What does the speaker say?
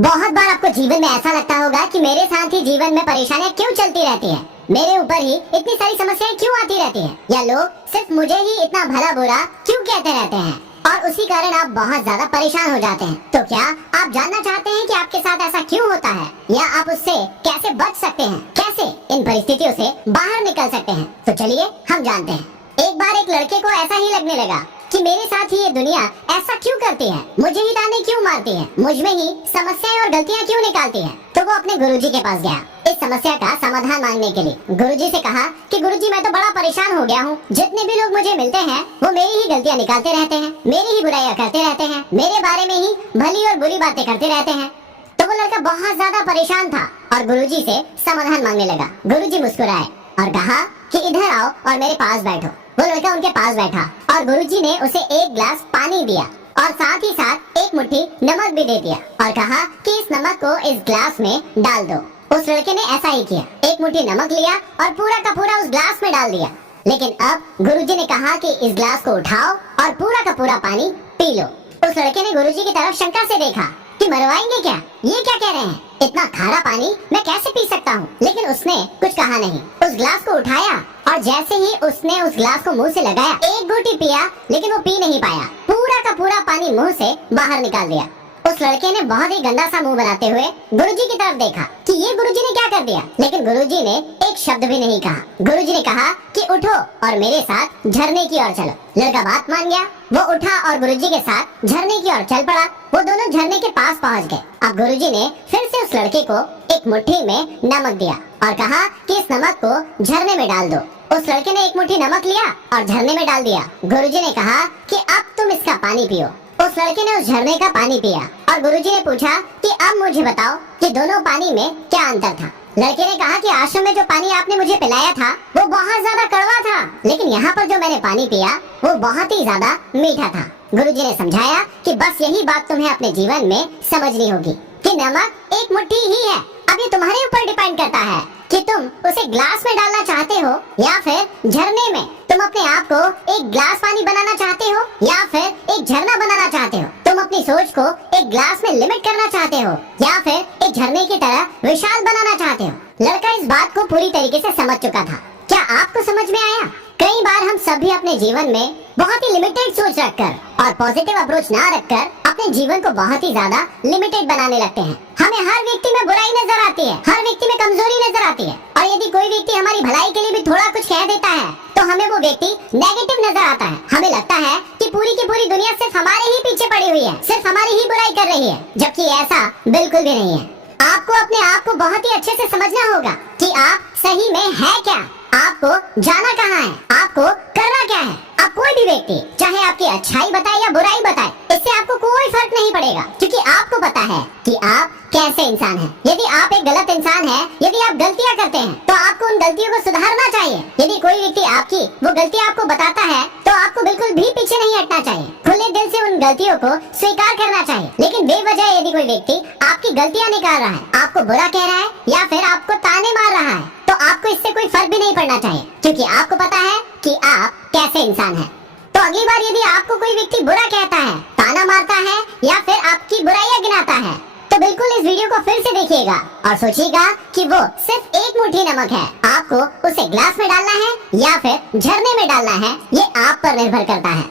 बहुत बार आपको जीवन में ऐसा लगता होगा कि मेरे साथ ही जीवन में परेशानियां क्यों चलती रहती है, मेरे ऊपर ही इतनी सारी समस्याएं क्यों आती रहती हैं, या लोग सिर्फ मुझे ही इतना भला बुरा क्यों कहते रहते हैं और उसी कारण आप बहुत ज्यादा परेशान हो जाते हैं। तो क्या आप जानना चाहते हैं कि आपके साथ ऐसा क्यों होता है, या आप उससे कैसे बच सकते हैं, कैसे इन परिस्थितियों से बाहर निकल सकते हैं? तो चलिए हम जानते हैं। एक बार एक लड़के को ऐसा ही लगने लगा कि मेरे साथ ही ये दुनिया ऐसा क्यों करती है, मुझे ही ताने क्यों मारती है, मुझ में ही समस्याएं और गलतियां क्यों निकालती है। तो वो अपने गुरुजी के पास गया इस समस्या का समाधान मांगने के लिए। गुरुजी से कहा कि गुरुजी, मैं तो बड़ा परेशान हो गया हूँ, जितने भी लोग मुझे मिलते हैं वो मेरी ही गलतियाँ निकालते रहते हैं, मेरी ही बुराइयां करते रहते हैं, मेरे बारे में ही भली और बुरी बातें करते रहते हैं। तो वो लड़का बहुत ज्यादा परेशान था और गुरुजी से समाधान मांगने लगा। गुरुजी मुस्कुराए और कहा कि इधर आओ और मेरे पास बैठो। वो लड़का उनके पास बैठा और गुरुजी ने उसे एक गिलास पानी दिया और साथ ही साथ एक मुट्ठी नमक भी दे दिया और कहा कि इस नमक को इस गिलास में डाल दो। उस लड़के ने ऐसा ही किया, एक मुट्ठी नमक लिया और पूरा का पूरा उस गिलास में डाल दिया। लेकिन अब गुरुजी ने कहा कि इस गिलास को उठाओ और पूरा का पूरा पानी पी लो। उस लड़के ने गुरुजी की तरफ शंका से देखा कि मरवाएंगे क्या, ये क्या कह रहे हैं, इतना खारा पानी मैं कैसे पी सकता हूँ? लेकिन उसने कुछ कहा नहीं, उस गिलास को उठाया और जैसे ही उसने उस गिलास को मुंह से लगाया, एक घूंटी पिया, लेकिन वो पी नहीं पाया, पूरा का पूरा पानी मुंह से बाहर निकाल दिया। उस लड़के ने बहुत ही गंदा सा मुंह बनाते हुए गुरुजी की तरफ देखा कि ये गुरुजी ने क्या कर दिया, लेकिन गुरुजी ने एक शब्द भी नहीं कहा। गुरुजी ने कहा कि उठो और मेरे साथ झरने की ओर चलो। लड़का बात मान गया, वो उठा और गुरुजी के साथ झरने की ओर चल पड़ा। वो दोनों झरने के पास पहुंच गए। अब गुरुजी ने फिर से उस लड़के को एक मुट्ठी में नमक दिया और कहा कि इस नमक को झरने में डाल दो। उस लड़के ने एक मुट्ठी नमक लिया और झरने में डाल दिया। गुरुजी ने कहा कि अब तुम इसका पानी पियो। उस लड़के ने उस झरने का पानी पिया और गुरुजी ने पूछा कि अब मुझे बताओ कि दोनों पानी में क्या अंतर था। लड़के ने कहा कि आश्रम में जो पानी आपने मुझे पिलाया था वो बहुत ज्यादा कड़वा था, लेकिन यहाँ पर जो मैंने पानी पिया वो बहुत ही ज्यादा मीठा था। गुरुजी ने समझाया कि बस यही बात तुम्हें अपने जीवन में समझनी होगी कि नमक एक मुट्ठी ही है। अब ये तुम्हारे ऊपर डिपेंड करता है कि तुम उसे ग्लास में डालना चाहते हो या फिर झरने में। तुम अपने आप को एक ग्लास पानी बनाना चाहते हो या फिर एक झरना बनाना चाहते हो। तुम अपनी सोच को एक ग्लास में लिमिट करना चाहते हो या फिर एक झरने की तरह विशाल बनाना चाहते हो। लड़का इस बात को पूरी तरीके से समझ चुका था। क्या आपको समझ में आया? कई बार हम सभी अपने जीवन में बहुत ही लिमिटेड सोच रखकर और पॉजिटिव अप्रोच ना रखकर अपने जीवन को बहुत ही ज्यादा लिमिटेड बनाने लगते हैं। हमें हर व्यक्ति में बुराई नजर आती है, हर व्यक्ति में कमजोरी नजर आती है, और यदि कोई व्यक्ति हमारी भलाई के लिए भी थोड़ा कुछ कह देता है तो हमें वो व्यक्ति नेगेटिव नजर आता है। हमें लगता है कि पूरी की पूरी दुनिया सिर्फ हमारे ही पीछे पड़ी हुई है, सिर्फ हमारी ही बुराई कर रही है, जबकि ऐसा बिल्कुल भी नहीं है। आपको अपने आप को बहुत ही अच्छे से समझना होगा कि आप सही में है क्या, आपको जाना कहाँ है, आपको करना क्या है। आप कोई भी व्यक्ति चाहे आपकी अच्छाई बताए या बुराई बताए, इससे आपको कोई फर्क नहीं पड़ेगा, क्योंकि आपको पता है कि आप कैसे इंसान हैं। यदि आप एक गलत इंसान हैं, यदि आप गलतियां करते हैं तो आपको उन गलतियों को सुधारना चाहिए। यदि कोई व्यक्ति आपकी वो गलतियां आपको बताता है तो आपको बिल्कुल भी पीछे नहीं हटना चाहिए, खुले दिल से उन गलतियों को स्वीकार करना चाहिए। लेकिन बेवजह यदि कोई व्यक्ति आपकी गलतियां निकाल रहा है, आपको बुरा कह रहा है या फिर आपको ताने मार रहा है, तो आपको इससे कोई फर्क भी नहीं पड़ना चाहिए, क्योंकि आपको पता है कि आप कैसे इंसान हैं। तो अगली बार यदि आपको कोई व्यक्ति बुरा कहता है, ताना मारता है या फिर आपकी बुराइयां गिनाता है, तो बिल्कुल इस वीडियो को फिर से देखिएगा और सोचिएगा कि वो सिर्फ एक मुट्ठी नमक है। आपको उसे ग्लास में डालना है या फिर झरने में डालना है, ये आप पर निर्भर करता है।